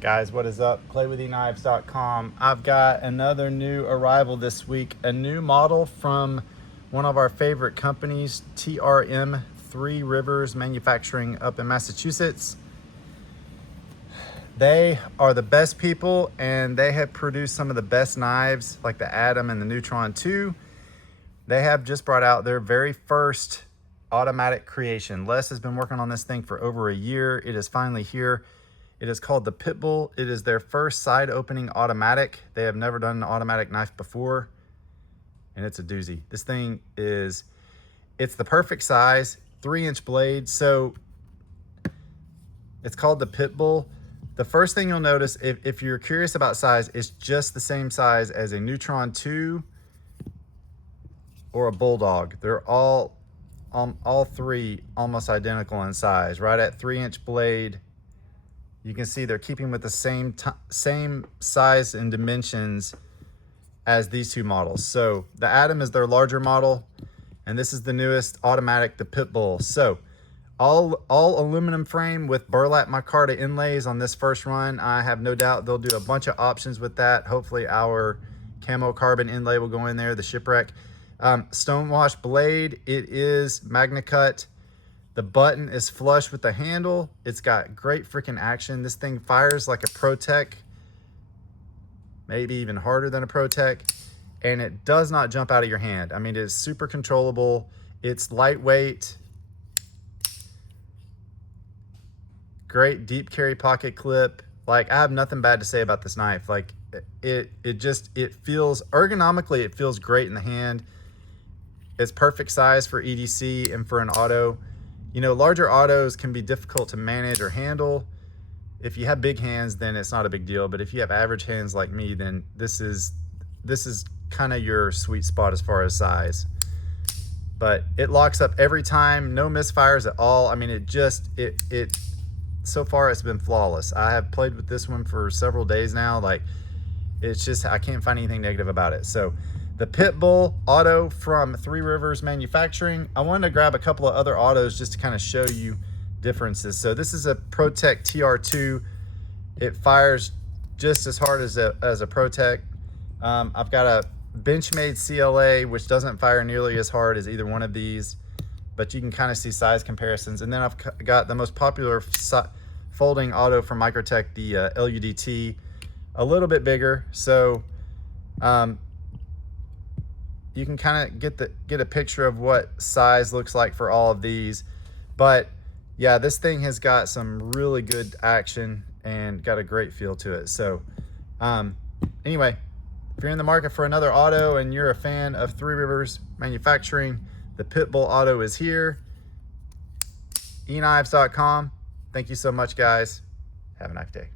Guys, what is up? PlaywithEKNIVES.com. I've got another new arrival this week, a new model from one of our favorite companies, TRM, Three Rivers Manufacturing up in Massachusetts. They are the best people and they have produced some of the best knives like the Atom and the Neutron 2. They have just brought out their very first automatic creation. Les has been working on this thing for over a year. It is finally here. It is called the Pitbull. It is their first side opening automatic. They have never done an automatic knife before, and it's a doozy. This thing is, it's the perfect size, 3-inch blade. So it's called the Pitbull. The first thing you'll notice, if you're curious about size, it's just the same size as a Neutron 2 or a Bulldog. They're all three almost identical in size, right at 3-inch blade. You can see they're keeping with the same size and dimensions as these two models. So the Atom is their larger model, and this is the newest automatic, the Pitbull. So all aluminum frame with burlap micarta inlays on this first run. I have no doubt they'll do a bunch of options with that. Hopefully our camo carbon inlay will go in there, the shipwreck. Stonewash blade, it is Magna Cut. The button is flush with the handle. It's got great freaking action. This thing fires like a ProTech, maybe even harder than a ProTech, and it does not jump out of your hand. I mean, it is super controllable. It's lightweight. Great deep carry pocket clip. Like, I have nothing bad to say about this knife. Like, it feels, ergonomically, it feels great in the hand. It's perfect size for EDC and for an auto. You know, larger autos can be difficult to manage or handle. If you have big hands, then it's not a big deal. But if you have average hands like me, then this is kind of your sweet spot as far as size. But it locks up every time, no misfires at all. I mean, so far it's been flawless. I have played with this one for several days now. Like, it's just, I can't find anything negative about it. So the Pitbull auto from Three Rivers Manufacturing. I wanted to grab a couple of other autos just to kind of show you differences. So this is a ProTech TR2. It fires just as hard as a ProTech. I've got a Benchmade CLA, which doesn't fire nearly as hard as either one of these, but you can kind of see size comparisons. And then I've got the most popular folding auto from Microtech, the LUDT, a little bit bigger. So you can kind of get a picture of what size looks like for all of these. But yeah, this thing has got some really good action and got a great feel to it. So anyway, if you're in the market for another auto and you're a fan of Three Rivers Manufacturing, the Pitbull auto is here. EKNIVES.com. Thank you so much, guys. Have a nice day.